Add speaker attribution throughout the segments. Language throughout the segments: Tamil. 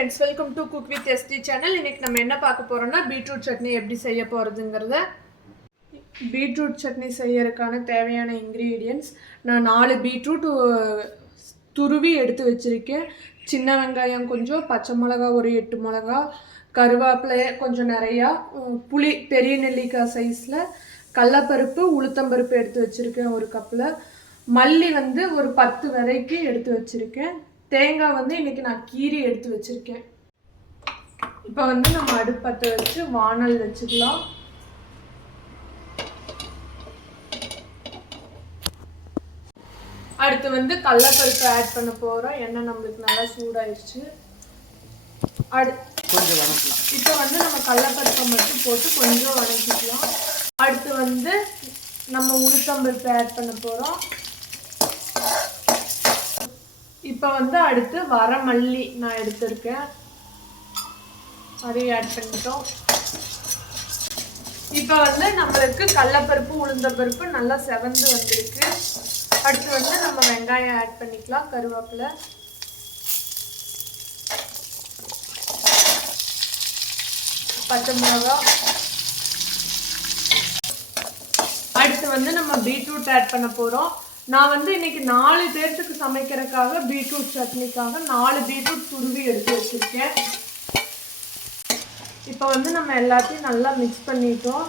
Speaker 1: Friends welcome to cook with SD channel இன்னைக்கு நம்ம என்ன பார்க்க போகிறோம்னா பீட்ரூட் சட்னி எப்படி செய்ய போகிறதுங்கிறத பீட்ரூட் சட்னி செய்யறதுக்கான தேவையான இன்க்ரீடியன்ஸ் நான் நாலு பீட்ரூட் துருவி எடுத்து வச்சுருக்கேன். சின்ன வெங்காயம் கொஞ்சம் பச்சை மிளகா ஒரு எட்டு மிளகா கருவேப்பிலை கொஞ்சம் நிறையா புளி பெரிய நெல்லிக்காய் சைஸில் கடலப்பருப்பு உளுத்தம்பருப்பு எடுத்து வச்சுருக்கேன் ஒரு கப்பில் மல்லி வந்து ஒரு பத்து வரைக்கும் எடுத்து வச்சுருக்கேன். தேங்காய் வந்து இன்னைக்கு நான் கீரி எடுத்து வச்சுருக்கேன். இப்போ வந்து நம்ம அடுப்பத்தை வச்சு வானல் வச்சுக்கலாம். அடுத்து வந்து கடலப்பருப்பு ஆட் பண்ண போகிறோம் எண்ணெய் நம்மளுக்கு நல்லா சூடாயிருச்சு. அடு
Speaker 2: கொஞ்சம் வணக்கலாம்
Speaker 1: இப்போ வந்து நம்ம கடலப்பருப்பை மட்டும் போட்டு கொஞ்சம் வதக்கிக்கலாம். அடுத்து வந்து நம்ம உளுத்தம்பருப்பு ஆட் பண்ண போகிறோம் இப்போ வந்து அடுத்து வர மல்லி நான் எடுத்திருக்கேன். அதையும் ஆட் பண்ணிட்டோம். இப்போ வந்து நம்மளுக்கு கடலப்பருப்பு உளுந்தப்பருப்பு நல்லா செவந்து வந்திருக்கு. அடுத்து வந்து நம்ம வெங்காயம் ஆட் பண்ணிக்கலாம் கருவேப்பிலை. பச்சை மிளகா அடுத்து வந்து நம்ம பீட்ரூட் ஆட் பண்ண போகிறோம் நான் வந்து இன்னைக்கு நாலு பேர்த்துக்கு சமைக்கிறதுக்காக பீட்ரூட் சட்னிக்காக நாலு பீட்ரூட் துருவி எடுத்து வச்சுருக்கேன். இப்போ வந்து நம்ம எல்லாத்தையும் நல்லா மிக்ஸ் பண்ணிட்டோம்.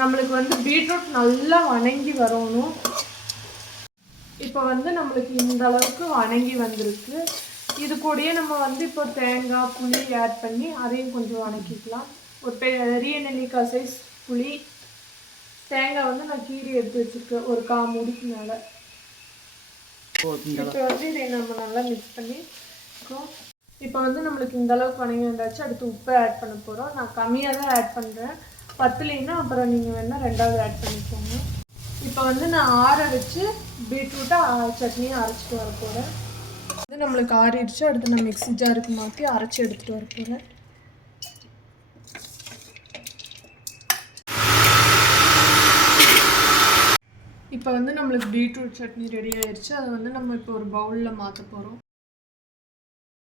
Speaker 1: நம்மளுக்கு வந்து பீட்ரூட் நல்லா வணங்கி வரணும். இப்போ வந்து நம்மளுக்கு இந்த அளவுக்கு வணங்கி வந்திருக்கு. இது கூடயே நம்ம வந்து இப்போ தேங்காய் புளி ஆட் பண்ணி அதையும் கொஞ்சம் வணக்கிக்கலாம். ஒரு பெரிய நெல்லிக்காய் சைஸ் புளி. தேங்காய் வந்து நான் கீரி எடுத்து வச்சிருக்கேன். ஒரு கா மூடிக்கு மேலே. இப்போ வந்து இதை நம்ம நல்லா மிக்ஸ் பண்ணி இப்போ வந்து நம்மளுக்கு இந்த அளவுக்கு வணங்கி வந்தாச்சு. அடுத்து உப்பு ஆட் பண்ண போகிறோம் நான் கம்மியாக தான் ஆட் பண்ணுறேன் பத்துலேன்னா அப்புறம் நீங்கள் வேணால் ரெண்டாவது ஆட் பண்ணிக்கோங்க. இப்போ வந்து நான் ஆற வச்சு பீட்ரூட்டை சட்னியை அரைச்சிட்டு வர போகிறேன் வந்து நம்மளுக்கு ஆறிடுச்சு. அடுத்து நான் மிக்ஸி ஜாருக்கு மாற்றி அரைச்சி எடுத்துகிட்டு வர போகிறேன் இப்போ வந்து நம்மளுக்கு பீட்ரூட் சட்னி ரெடி ஆயிடுச்சு அதை வந்து நம்ம இப்போ ஒரு பவுலில் மாற்ற போகிறோம்